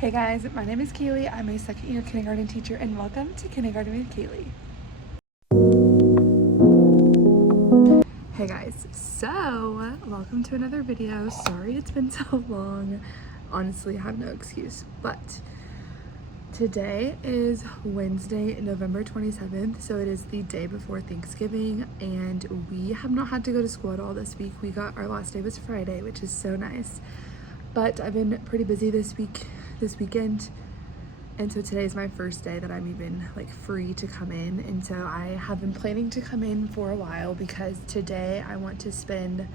Hey guys, my name is Kaylee. I'm a second year kindergarten teacher and welcome to Kindergarten with Kaylee. Hey guys, so welcome to another video. Sorry it's been so long. Honestly, I have no excuse, but today is Wednesday, November 27th, so it is the day before Thanksgiving and we have not had to go to school at all this week. We got our last day was Friday, which is so nice, but I've been pretty busy this weekend, and so today is my first day that I'm even like free to come in, and so I have been planning to come in for a while because today I want to spend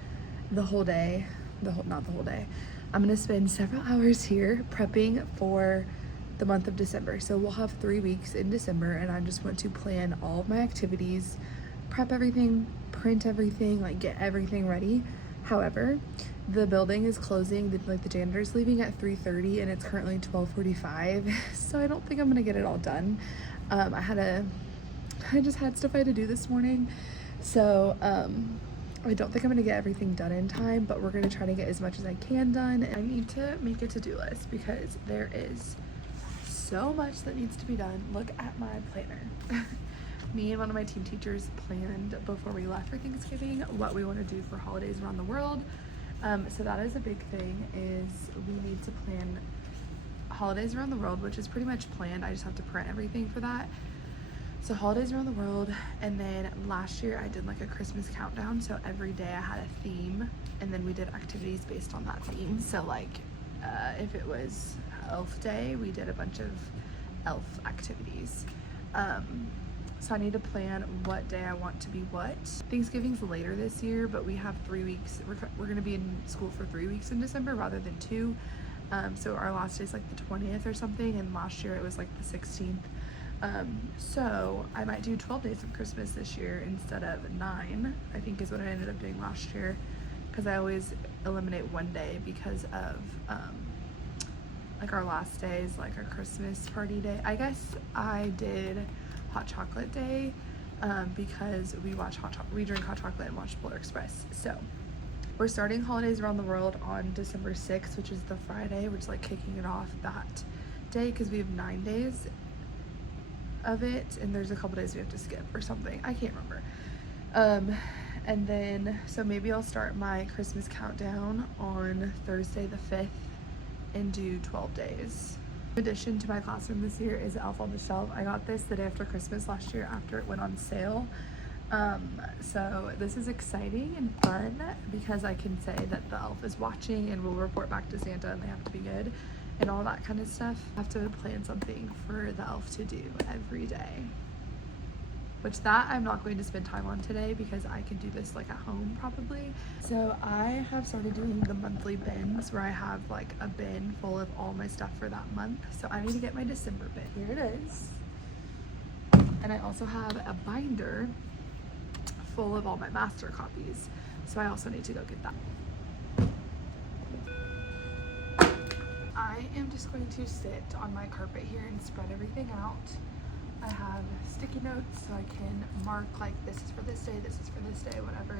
the whole day, not the whole day, I'm gonna spend several hours here prepping for the month of December. So we'll have 3 weeks in December and I just want to plan all of my activities, prep everything, print everything, like get everything ready. However, the building is closing, the janitor's leaving at 3:30 and it's currently 12:45, so I don't think I'm gonna get it all done. I just had stuff I had to do this morning, so I don't think I'm gonna get everything done in time, but we're gonna try to get as much as I can done. And I need to make a to-do list because there is so much that needs to be done. Look at my planner. Me and one of my team teachers planned before we left for Thanksgiving what we want to do for holidays around the world. So that is a big thing, is we need to plan holidays around the world, which is pretty much planned. I just have to print everything for that. So holidays around the world, and then last year I did like a Christmas countdown, so every day I had a theme and then we did activities based on that theme. So like if it was Elf Day, we did a bunch of elf activities. So I need to plan what day I want to be what. Thanksgiving's later this year, but we have 3 weeks. We're gonna be in school for 3 weeks in December rather than 2. So our last day is like the 20th or something, and last year it was like the 16th. So I might do 12 days of Christmas this year instead of 9, I think is what I ended up doing last year, because I always eliminate one day because of like our last day is like our Christmas party day. I guess I did Hot Chocolate Day because we drink hot chocolate and watch Polar Express. So we're starting holidays around the world on December 6th, which is the Friday. We're just like kicking it off that day because we have 9 days of it, and there's a couple days we have to skip or something. I can't remember. And then so maybe I'll start my Christmas countdown on Thursday the 5th and do 12 days. In addition to my classroom this year is Elf on the Shelf. I got this the day after Christmas last year after it went on sale. So this is exciting and fun because I can say that the elf is watching and will report back to Santa and they have to be good and all that kind of stuff. I have to plan something for the elf to do every day, which that I'm not going to spend time on today because I can do this like at home probably. So I have started doing the monthly bins where I have like a bin full of all my stuff for that month. So I need to get my December bin. Here it is. And I also have a binder full of all my master copies. So I also need to go get that. I am just going to sit on my carpet here and spread everything out. I have sticky notes so I can mark like this is for this day, this is for this day, whatever.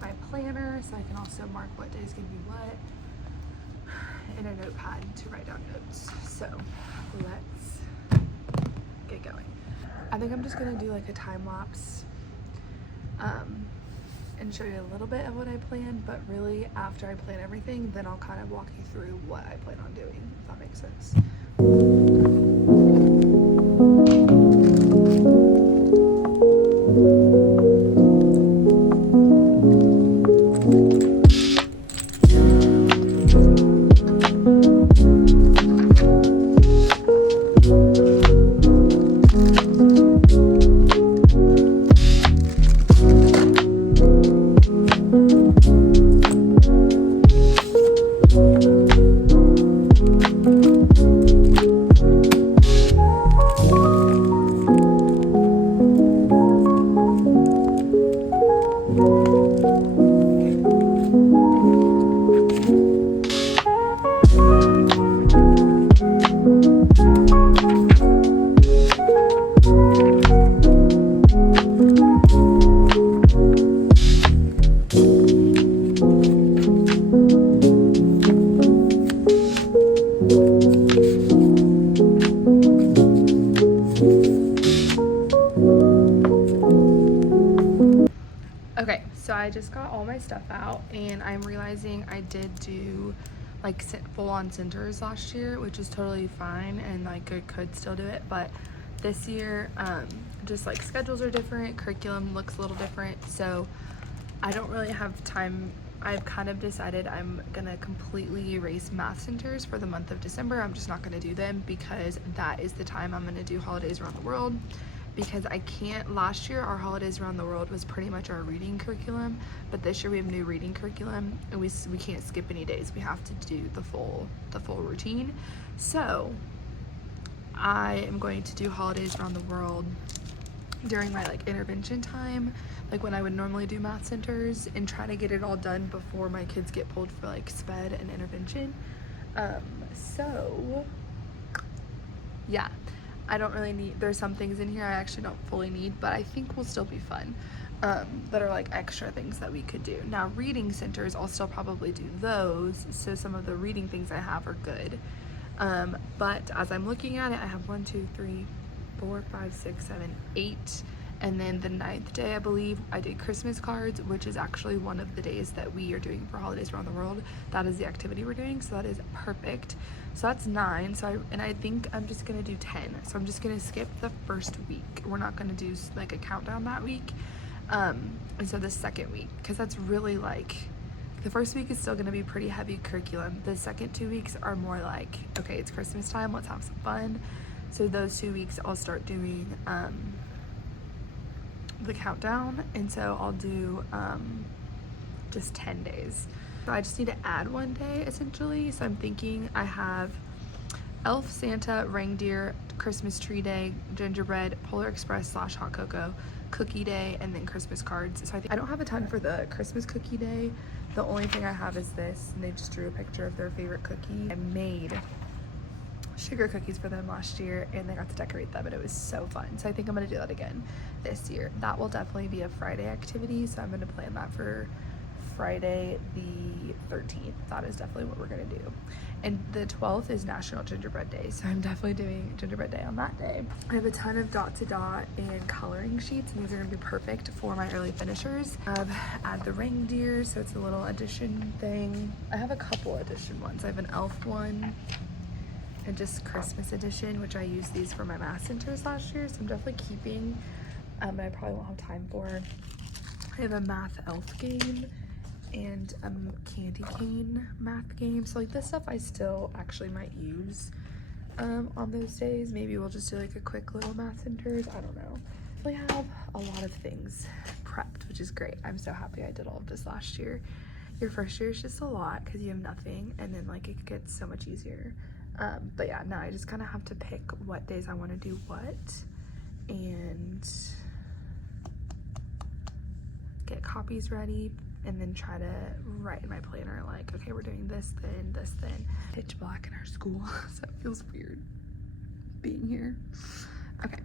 My planner so I can also mark what day is going to be what. And a notepad to write down notes. So let's get going. I think I'm just going to do like a time lapse and show you a little bit of what I planned, but really after I plan everything, then I'll kind of walk you through what I plan on doing, if that makes sense. I just got all my stuff out, and I'm realizing I did do like full-on centers last year, which is totally fine, and like I could still do it, but this year just like schedules are different, curriculum looks a little different, so I don't really have time. I've kind of decided I'm gonna completely erase math centers for the month of December. I'm just not gonna do them because that is the time I'm gonna do holidays around the world, because I can't. Last year our holidays around the world was pretty much our reading curriculum, but this year we have new reading curriculum, and we can't skip any days. We have to do the full routine. So I am going to do holidays around the world during my like intervention time, like when I would normally do math centers, and try to get it all done before my kids get pulled for like sped and intervention. So yeah, I don't really need, there's some things in here I actually don't fully need, but I think will still be fun, that are like extra things that we could do. Now reading centers, I'll still probably do those, so some of the reading things I have are good. But as I'm looking at it, I have 1, 2, 3, 4, 5, 6, 7, 8, and then the 9th day I believe I did Christmas cards, which is actually one of the days that we are doing for holidays around the world. That is the activity we're doing, so that is perfect. So that's 9. So I think I'm just gonna do 10. So I'm just gonna skip the first week. We're not gonna do like a countdown that week, and so the second week, because that's really like, the first week is still going to be pretty heavy curriculum. The second 2 weeks are more like, okay, it's Christmas time, let's have some fun. So those 2 weeks I'll start doing the countdown, and so I'll do just 10 days. So I just need to add 1 day essentially. So I'm thinking I have Elf, Santa, Reindeer, Christmas Tree Day, Gingerbread, Polar Express / Hot Cocoa, Cookie Day, and then Christmas cards. So I don't have a ton for the Christmas cookie day. The only thing I have is this, and they just drew a picture of their favorite cookie. I made sugar cookies for them last year, and they got to decorate them, and it was so fun. So I think I'm gonna do that again this year. That will definitely be a Friday activity, so I'm gonna plan that for Friday the 13th. That is definitely what we're gonna do. And the 12th is National Gingerbread Day, so I'm definitely doing Gingerbread Day on that day. I have a ton of dot to dot and coloring sheets, and these are gonna be perfect for my early finishers. Add the reindeer, so it's a little addition thing. I have a couple addition ones. I have an elf one and just Christmas edition, which I used these for my math centers last year, so I'm definitely keeping, but I probably won't have time for. I have a math elf game and a candy cane math game, so like this stuff I still actually might use on those days. Maybe we'll just do like a quick little math centers, I don't know. We have a lot of things prepped, which is great. I'm so happy I did all of this last year. Your first year is just a lot because you have nothing, and then like it gets so much easier. But yeah, now I just kind of have to pick what days I want to do what, and get copies ready, and then try to write in my planner like, okay, we're doing this then. Pitch black in our school, so it feels weird being here. Okay,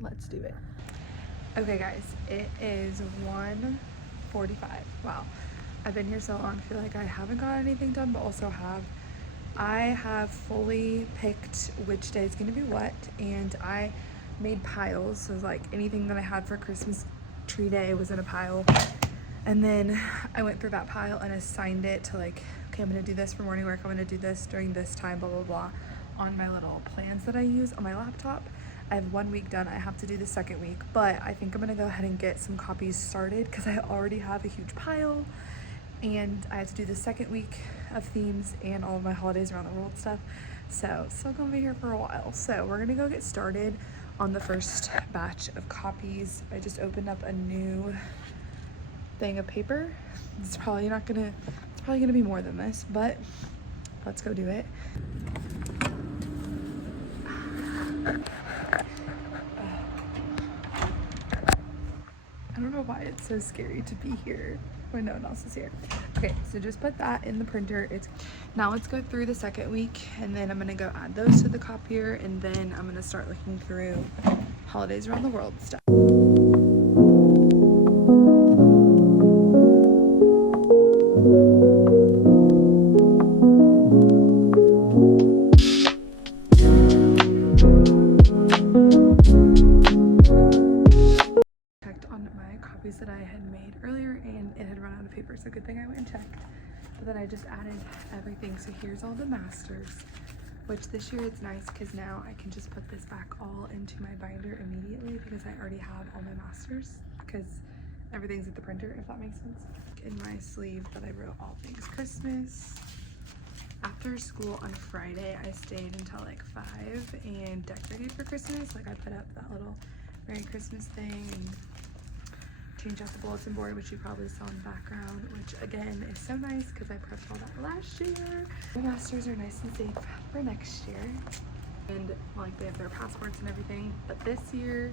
let's do it. Okay guys, it is 1:45. Wow, I've been here so long, I feel like I haven't got anything done, but also I have fully picked which day is gonna be what, and I made piles, so like anything that I had for Christmas tree day was in a pile. And then I went through that pile and assigned it to like, okay, I'm gonna do this for morning work, I'm gonna do this during this time, blah, blah, blah, on my little plans that I use on my laptop. I have 1 week done, I have to do the second week, but I think I'm gonna go ahead and get some copies started because I already have a huge pile, and I have to do the second week of themes and all of my holidays around the world stuff. So still gonna be here for a while. So we're gonna go get started on the first batch of copies. I just opened up a new thing of paper. It's probably gonna be more than this, but let's go do it. I don't know why it's so scary to be here when no one else is here. Okay, so just put that in the printer. Now let's go through the second week, and then I'm gonna go add those to the copier, and then I'm gonna start looking through holidays around the world stuff. that I had made earlier and it had run out of paper, so good thing I went and checked. But then I just added everything. So here's all the masters, which this year it's nice because now I can just put this back all into my binder immediately because I already have all my masters because everything's at the printer, if that makes sense. In my sleeve that I wrote all things Christmas. After school on Friday, I stayed until like 5 and decorated for Christmas. Like I put up that little Merry Christmas thing and changed out the bulletin board, which you probably saw in the background, which again is so nice because I prepped all that last year. The masters are nice and safe for next year. And like they have their passports and everything, but this year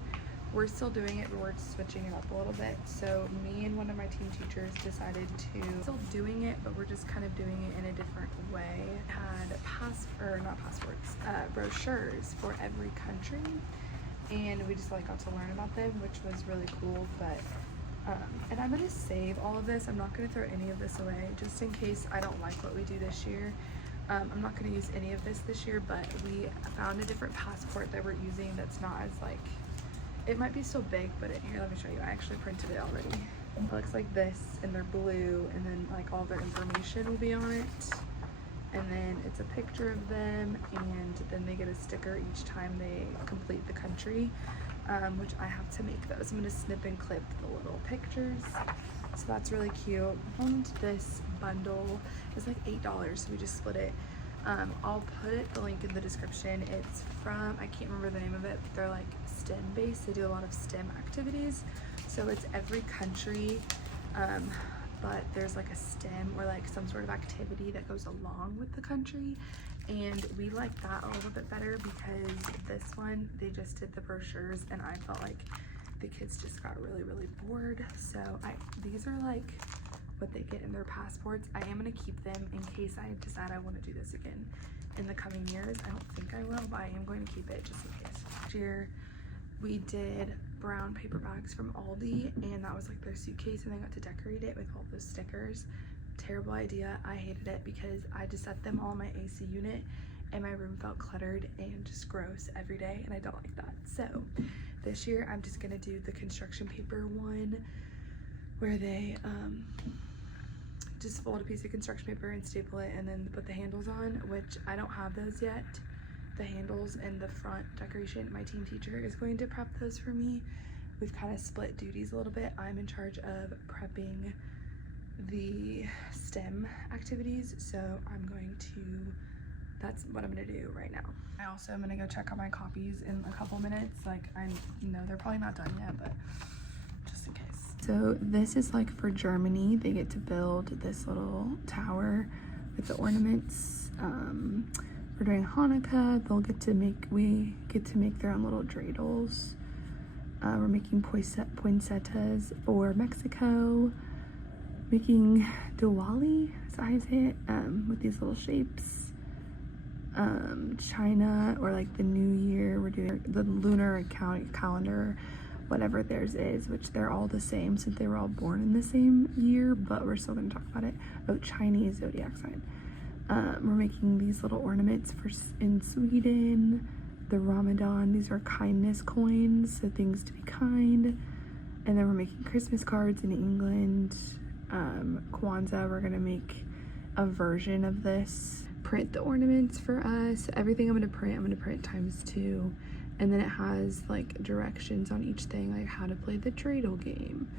we're still doing it, but we're switching it up a little bit. So me and one of my team teachers decided to still doing it, but we're just kind of doing it in a different way. Had brochures for every country, and we just like got to learn about them, which was really cool. But and I'm gonna save all of this. I'm not gonna throw any of this away, just in case I don't like what we do this year. I'm not gonna use any of this year, but we found a different passport that we're using that's not as like, it might be still big, but here, let me show you. I actually printed it already. It looks like this, and they're blue, and then like all their information will be on it. And then it's a picture of them, and then they get a sticker each time they complete the country, which I have to make those. I'm gonna snip and clip the little pictures. So that's really cute. I found this bundle. It's like $8, so we just split it. I'll put the link in the description. It's from, I can't remember the name of it, but they're like STEM based. They do a lot of STEM activities. So it's every country, but there's like a STEM or like some sort of activity that goes along with the country. And we like that a little bit better because this one, they just did the brochures and I felt like the kids just got really, really bored. So these are like what they get in their passports. I am going to keep them in case I decide I want to do this again in the coming years. I don't think I will, but I am going to keep it just in case. Last year we did brown paper bags from Aldi, and that was like their suitcase, and I got to decorate it with all those stickers. Terrible idea. I hated it because I just set them all in my AC unit and my room felt cluttered and just gross every day, and I don't like that. So this year I'm just gonna do the construction paper one where they just fold a piece of construction paper and staple it and then put the handles on, which I don't have those yet. The handles and the front decoration, my team teacher is going to prep those for me. We've kind of split duties a little bit. I'm in charge of prepping the STEM activities, so that's what I'm gonna do right now. I also am gonna go check on my copies in a couple minutes. Like, I know they're probably not done yet, but just in case. So this is like for Germany. They get to build this little tower with the ornaments. We're doing Hanukkah. We get to make their own little dreidels. We're making poinsettias for Mexico. Making Diwali, is that how you say it? With these little shapes. China, or like the New Year, we're doing the lunar calendar, whatever theirs is, which they're all the same since they were all born in the same year, but we're still going to talk about it. Oh, Chinese zodiac sign. We're making these little ornaments in Sweden. The Ramadan, these are kindness coins, so things to be kind. And then we're making Christmas cards in England. Kwanzaa, we're gonna make a version of this. Print the ornaments for us. Everything I'm gonna print ×2. And then it has like directions on each thing, like how to play the dreidel game.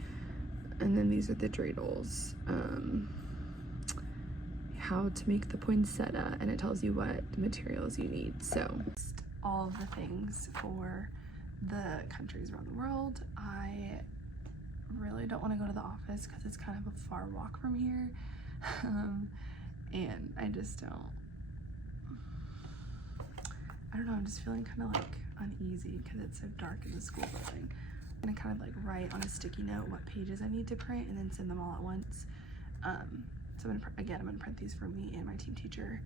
And then these are the dreidels. How to make the poinsettia, and it tells you what materials you need. So all of the things for the countries around the world. I really don't want to go to the office because it's kind of a far walk from here. And I just don't know, I'm just feeling kind of like uneasy because it's so dark in the school building. I'm gonna kind of like write on a sticky note what pages I need to print and then send them all at once. So I'm gonna print these for me and my team teacher,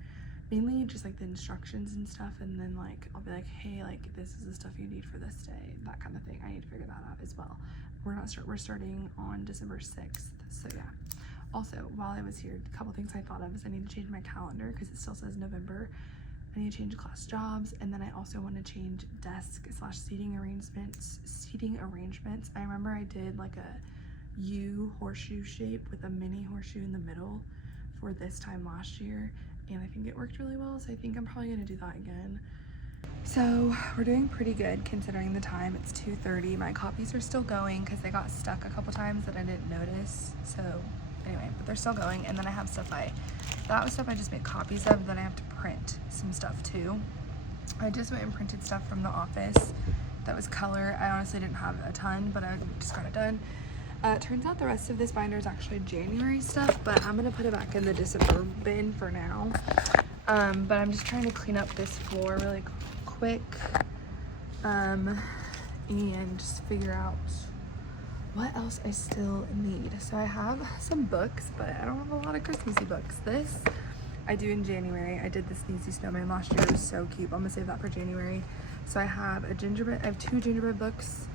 mainly just like the instructions and stuff, and then like I'll be like, hey, like this is the stuff you need for this day, that kind of thing. I need to figure that out as well. We're starting on December 6th, so yeah. Also, while I was here, a couple things I thought of is I need to change my calendar because it still says November. I need to change class jobs, and then I also want to change desk/seating arrangements. I remember I did like a U horseshoe shape with a mini horseshoe in the middle for this time last year, and I think it worked really well, so I think I'm probably gonna do that again. So we're doing pretty good considering the time. It's 2:30. My copies are still going because they got stuck a couple times that I didn't notice. So anyway, but they're still going. And then I have stuff that was stuff I just made copies of. Then I have to print some stuff too. I just went and printed stuff from the office that was color. I honestly didn't have a ton, but I just got it done. It turns out the rest of this binder is actually January stuff, but I'm gonna put it back in the December bin for now. But I'm just trying to clean up this floor really quick, and just figure out what else I still need. So I have some books, but I don't have a lot of Christmassy books. This I do in January. I did the Sneezy Snowman last year. It was so cute. I'm gonna save that for January. So I have I have 2 gingerbread books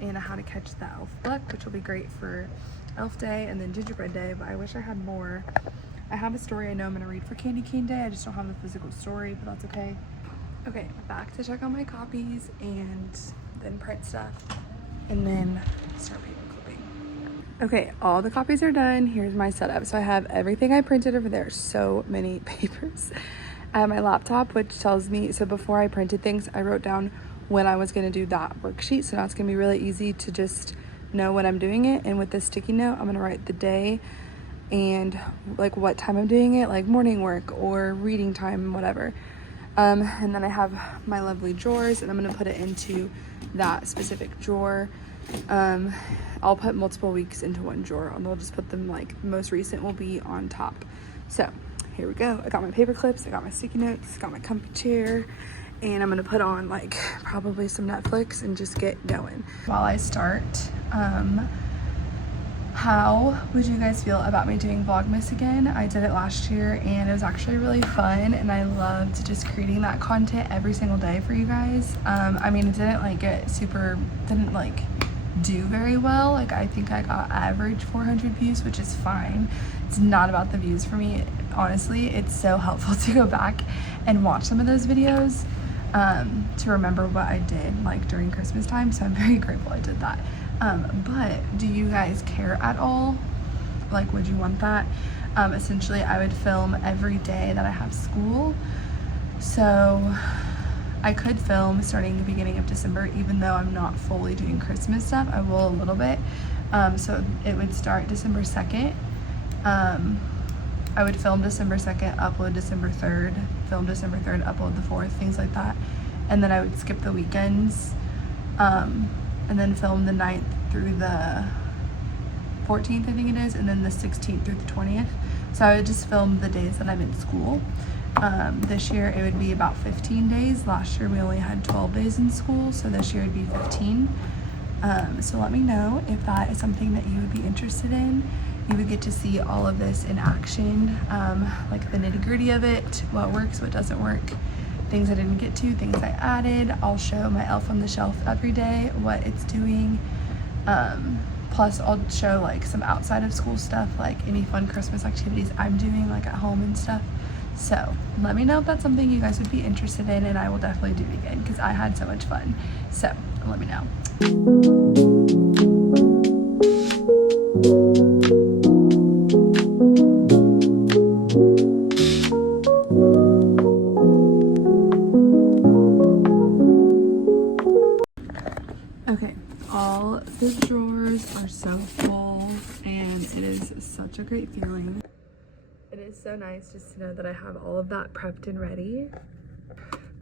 and a How to Catch the Elf book, which will be great for Elf Day and then Gingerbread Day, but I wish I had more. I have a story I know I'm gonna read for Candy Cane Day. I just don't have the physical story, but that's okay. Okay, back to check on my copies and then print stuff and then start paper clipping. Okay, all the copies are done. Here's my setup. So I have everything I printed over there. So many papers. I have my laptop, which tells me, so before I printed things, I wrote down when I was gonna do that worksheet. So now it's gonna be really easy to just know when I'm doing it. And with this sticky note, I'm gonna write the day and like what time I'm doing it, like morning work or reading time, whatever. And then I have my lovely drawers, and I'm gonna put it into that specific drawer. I'll put multiple weeks into one drawer, and I'll just put them like most recent will be on top. So here we go. I got my paper clips, I got my sticky notes, got my comfy chair, and I'm gonna put on like probably some Netflix and just get going. While I start, how would you guys feel about me doing Vlogmas again? I did it last year and it was actually really fun, and I loved just creating that content every single day for you guys. I mean, it didn't like didn't like do very well. Like I think I got average 400 views, which is fine. It's not about the views for me. Honestly, it's so helpful to go back and watch some of those videos to remember what I did like during Christmas time. So I'm very grateful I did that. But do you guys care at all? Like, would you want that? Essentially, I would film every day that I have school. So I could film starting the beginning of December, even though I'm not fully doing Christmas stuff. I will a little bit. So it would start December 2nd. I would film December 2nd, upload December 3rd, film December 3rd, upload the 4th, things like that. And then I would skip the weekends. And then film the 9th through the 14th, I think it is, and then the 16th through the 20th. So I would just film the days that I'm in school. This year it would be about 15 days. Last year we only had 12 days in school, so this year it'd be 15. So let me know if that is something that you would be interested in. You would get to see all of this in action, like the nitty-gritty of it, what works, what doesn't work, things I didn't get to, things I added. I'll show my Elf on the Shelf every day, what it's doing. Plus I'll show like some outside of school stuff, like any fun Christmas activities I'm doing like at home and stuff. So let me know if that's something you guys would be interested in, and I will definitely do it again because I had so much fun. So let me know. Okay, all the drawers are so full, and it is such a great feeling. It is so nice just to know that I have all of that prepped and ready.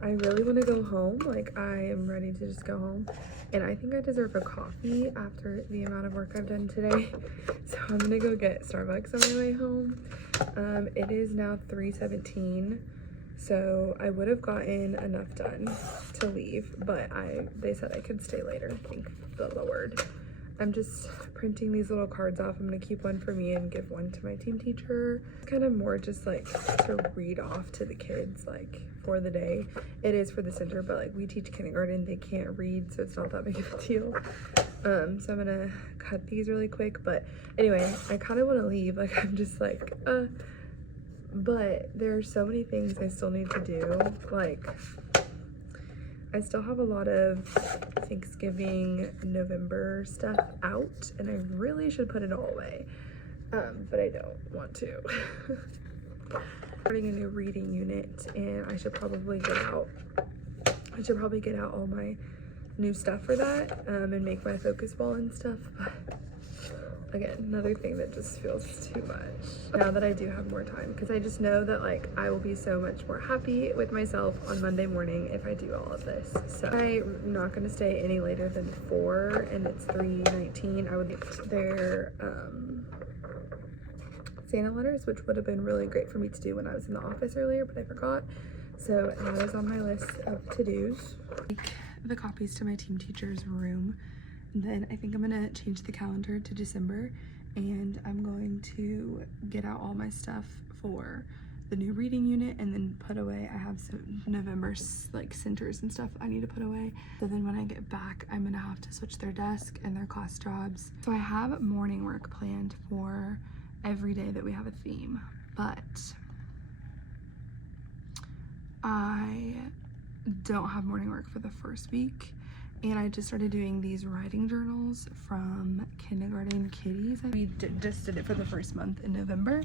I really want to go home. Like, I am ready to just go home, and I think I deserve a coffee after the amount of work I've done today. So I'm gonna go get Starbucks on my way home. It is now 3:17. So I would have gotten enough done to leave, but they said I could stay later, thank the Lord. I'm just printing these little cards off. I'm gonna keep one for me and give one to my team teacher. It's kind of more just like to read off to the kids like for the day. It is for the center, but like we teach kindergarten, they can't read, so it's not that big of a deal. So I'm gonna cut these really quick, but anyway, I kind of want to leave. Like I'm just like, but there are so many things I still need to do. Like, I still have a lot of Thanksgiving, November stuff out, and I really should put it all away, but I don't want to. Starting a new reading unit, and I should probably get out all my new stuff for that, and make my focus wall and stuff. But again, another thing that just feels too much now that I do have more time, because I just know that like I will be so much more happy with myself on Monday morning if I do all of this. So I'm not going to stay any later than 4, and it's 3:19. I would get their Santa letters, which would have been really great for me to do when I was in the office earlier, but I forgot. So that is on my list of to-dos. Take the copies to my team teacher's room. Then I think I'm gonna change the calendar to December, and I'm going to get out all my stuff for the new reading unit and then put away. I have some November like centers and stuff I need to put away. So then when I get back, I'm gonna have to switch their desk and their class jobs. So I have morning work planned for every day that we have a theme, but I don't have morning work for the first week. And I just started doing these writing journals from Kindergarten Kitties. We just did it for the first month in November,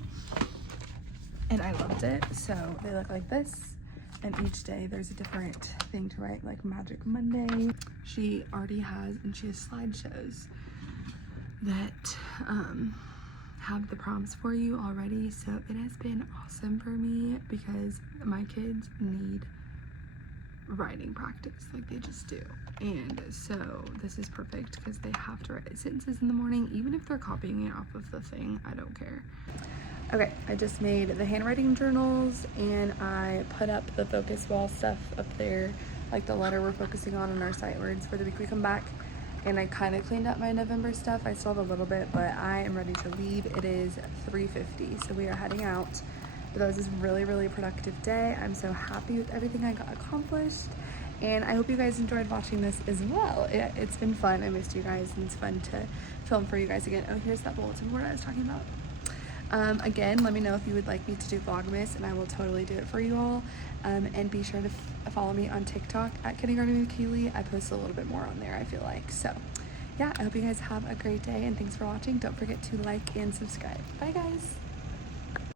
and I loved it. So they look like this, and each day there's a different thing to write, like Magic Monday. She already has, and she has slideshows that have the prompts for you already. So it has been awesome for me because my kids need writing practice, like they just do. And so this is perfect because they have to write sentences in the morning, even if they're copying it off of the thing. I don't care. Okay, I just made the handwriting journals, and I put up the focus wall stuff up there, like the letter we're focusing on in our sight words for the week we come back. And I kind of cleaned up my November stuff. I still have a little bit, but I am ready to leave. It is 3:50, so we are heading out. But that was just a really productive day. I'm so happy with everything I got accomplished, and I hope you guys enjoyed watching this as well. It's been fun. I missed you guys, and it's fun to film for you guys again. Oh, here's that bulletin board I was talking about. Again, let me know if you would like me to do Vlogmas, and I will totally do it for you all. And be sure to follow me on TikTok at Kindergarten with Kaylee. I post a little bit more on there, I feel like. So yeah, I hope you guys have a great day, and thanks for watching. Don't forget to like and subscribe. Bye guys.